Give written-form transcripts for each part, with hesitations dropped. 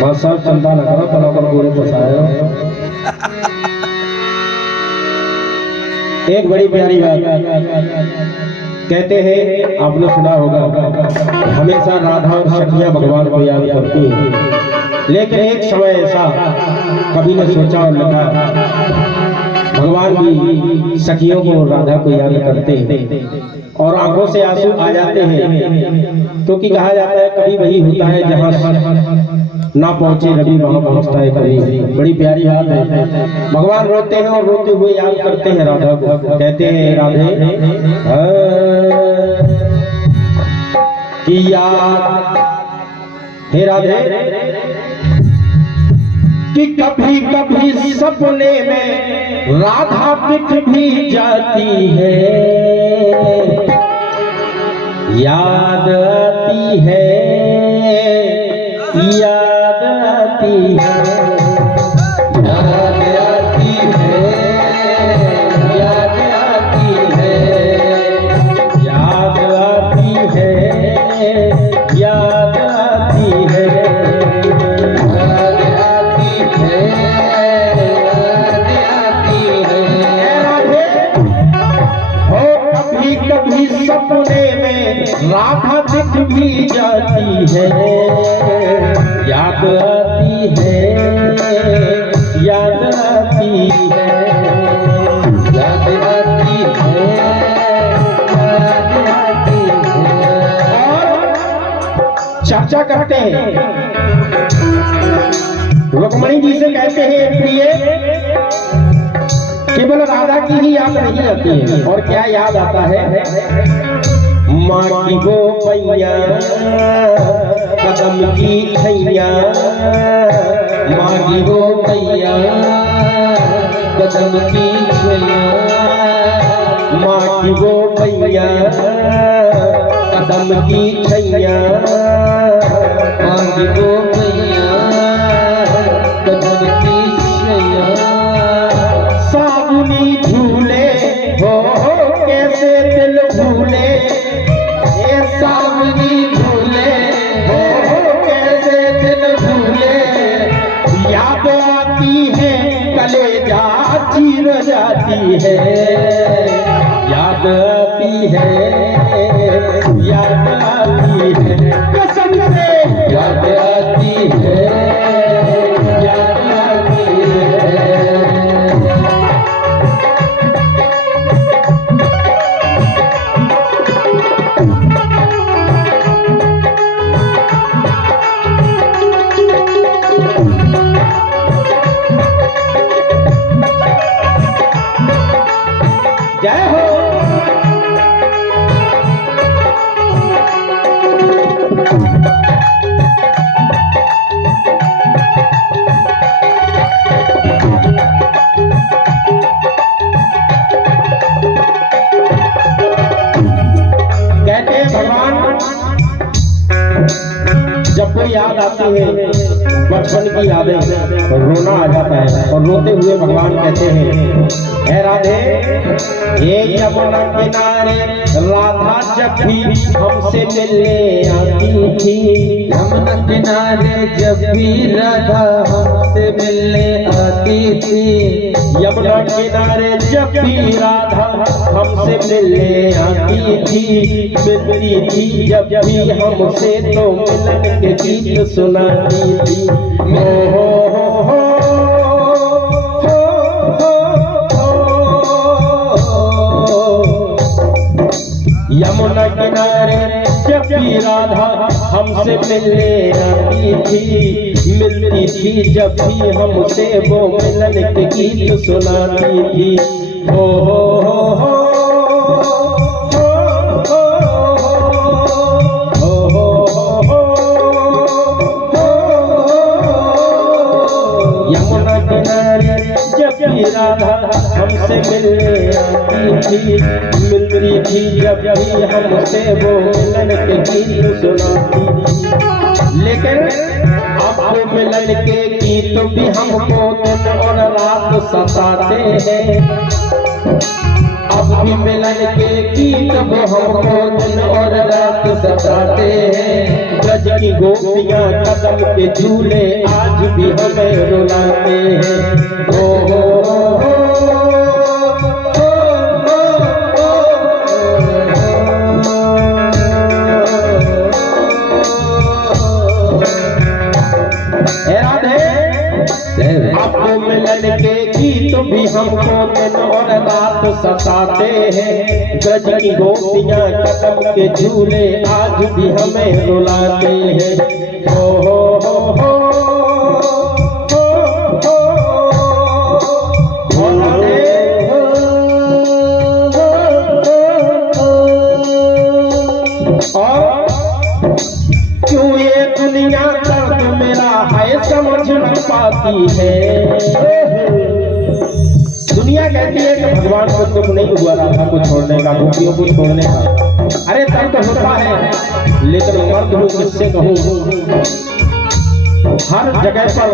मासा चिंता न करो तला कर पूरे फसाए। एक बड़ी प्यारी बात कहते हैं, आपने सुना होगा, हमेशा राधा और सखियां भगवान को याद करती हैं, लेकिन एक समय ऐसा कभी ने सोचा और लिखा, भगवान भी सखियों को राधा को याद करते हैं और आंखों से आंसू आ जाते हैं, क्योंकि कहा जाता है कभी वही होता है जहां ना पहुंचे रवि वहां पहुंचता है कभी। बड़ी प्यारी बात है, भगवान रोते हैं और रोते हुए याद करते हैं राधा को, कहते हैं राधे कि याद हे राधे कि कभी कभी सपने में राधा दिख भी जाती है, याद आती है, याद आती है, याद आती है, याद आती है, याद आती है, याद आती है, याद आती है, याद आती है। हो कभी कभी सपने में राधा दिख भी जाती है, याद आती है, याद आती है, याद आती है, याद आती है। और चर्चा करते हैं, रुक्मणी जी से कहते हैं प्रिय केवल राधा की ही याद नहीं आती है, और क्या याद आता है, माँ की गोपैया कदम की छैया, माँ की गोपैया कदम की छैया, माँ की गोपैया कदम की छैया, माँ की गोपैया कदम की छैया। सावनी झूले हो कैसे दिल भूले, सावनी झूले हो कैसे दिल भूले, याद आती है कलेजा चीर जाती है, याद आती है, याद आती है, कसम से याद आती है, याद आती है। जय हो। कहते हैं भगवान जब कोई याद आती है बचपन की यादें तो रोना आ जाता है, और रोते हुए भगवान कहते हैं हे राधे ये यमुना किनारे राधा जब भी हमसे मिलने आती थी, यमुना किनारे जब भी राधा हमसे मिलने आती थी, यमुना किनारे जब भी राधा हमसे मिलने आती थी, मिलती थी जब भी हमसे तो मिलन के गीत सुनाती थी। यमुना किनारे जब भी राधा हमसे मिलने आती थी, मिलती थी जब भी हमसे वो मिलन के गीत सुनाती थी। हो यमुना किनारे जब भी राधा हमसे मिलने आती थी, मिलती थी जब भी हमसे वो मिलन के गीत सुनाती थी। लेकिन अब वो मिलन के गीत भी हमको दिन और रात सताते हैं, अब भी मिलन के गीत वो हमको दिन और रात सताते हैं। ब्रज की गोपियां कदम के झूले आज भी हमें रुलाते हैं। ओ आपको मिलन के गीत भी हमको दिन और रात सताते हैं। ब्रज की गोपियां कदम के झूले आज भी हमें रुलाते हैं। हो हो और क्यों ये दुनिया दर्द मेरा है समझ न पाती है। दुनिया कहती है कि भगवान को दुख नहीं हुआ राधा को छोड़ने का, गोपियों को छोड़ने का। अरे दर्द होता है, लेकिन मर्द हूँ किससे कहूँ। हर जगह पर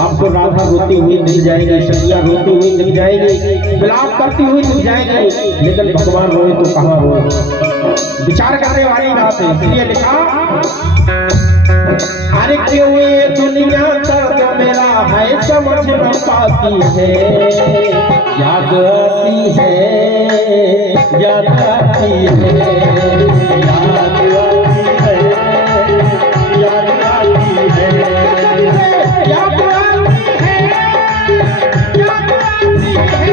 आपको राधा रोती हुई मिल जाएगी, सखियां रोती हुई मिल जाएगी, विलाप करती हुई मिल जाएगी, लेकिन भगवान रोए तो कहाँ रोए। विचार करने वाली बात है। इसलिए लिखा, अरे क्यों ये दुनिया दर्द मेरा है समझ न पाती है। याद आती है, याद आती है, याद आती है, याद आती है, याद आती है, याद आती है,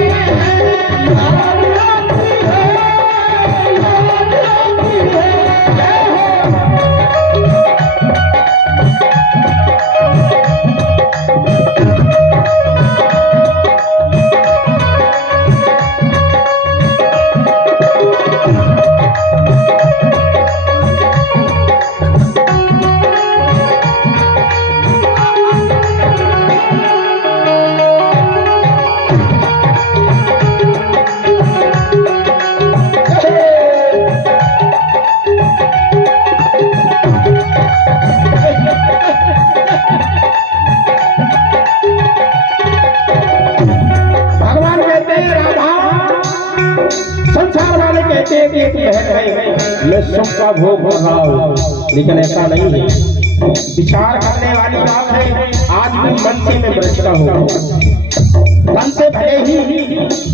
एक बहन है, मैं सुख का भोग हो रहा हूँ, लेकिन ऐसा नहीं है। विचार करने वाली बात है। आज भी मन से मैं बचता हूँ, तन से भले ही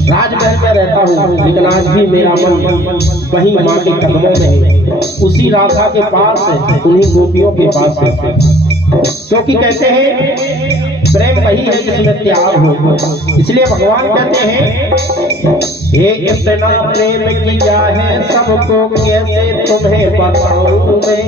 राजमहल में रहता हूँ, लेकिन आज भी मेरा मन वही माँ के कदमों में है, उसी राधा के पास है, उन्हीं गोपियों के पास है। क्योंकि कहते हैं प्रेम वही है जिसमें त्याग हो। इसलिए भगवान कहते हैं, ये इतना प्रेम किया है सबको कैसे तुम्हें बताऊं मैं।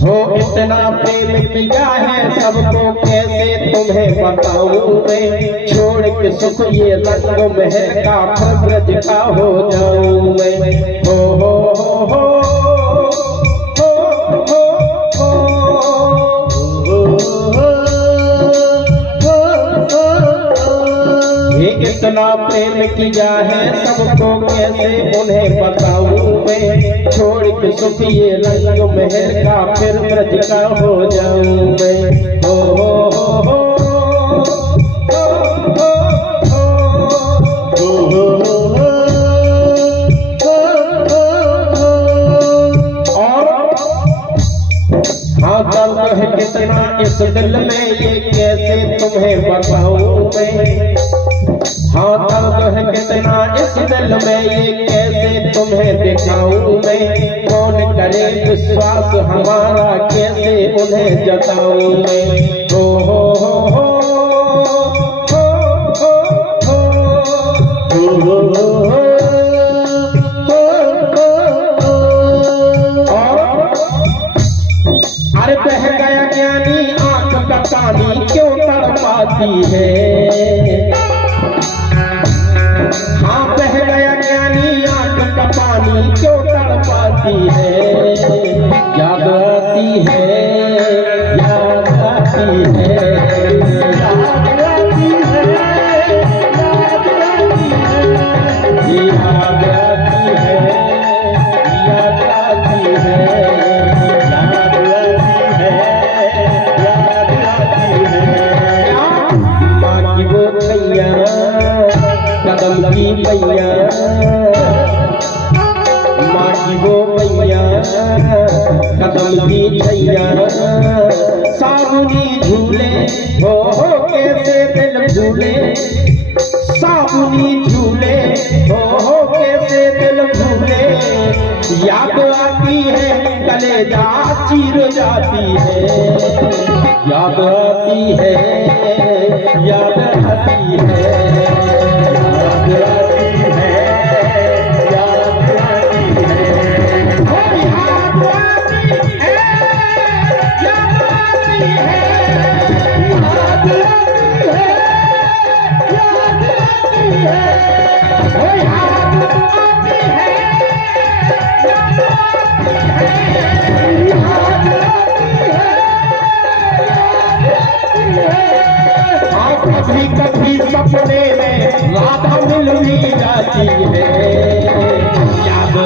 हो इतना प्रेम किया है सबको कैसे तुम्हें बताऊं मैं। छोड़ के सुख ये रंग महल का ब्रज का हो जाऊं मैं। हो इतना प्रेम किया है सबको कैसे उन्हें बताऊं मैं। छोड़ के सुख ये रंग महल का फिर ब्रज का हो जाऊं मैं। हो हाँ दर्द है कितना इस दिल में ये कैसे तुम्हें बताऊं मैं। हाँ दर्द है कितना इस दिल में ये कैसे तुम्हें दिखाऊं मैं। कौन करे विश्वास हमारा कैसे उन्हें जताऊं मैं। हो अरे बह गया ज्ञानी आंख का पानी क्यों तड़पाती है। हाँ बह गया ज्ञानी आंख का पानी क्यों तड़पाती है। याद आती है, याद आती है, याद आती है, याद आती है, याद आती है, याद आती है, याद आती है, याद आती है। मैया, माँ की वो मैया कदम की छैया, सावनी झूले हो कैसे दिल झूले, सावनी झूले हो कैसे दिल झूले, याद आती है कलेजा चीर जाती है, याद आती है, याद आती है, याद आती है, याद आती है, हो याद आती है, याद आती है, याद आती है, याद आती है, हो याद आती है, याद आती है, याद आती है। कभी कभी सपने में राधा मिल भी जाती है, याद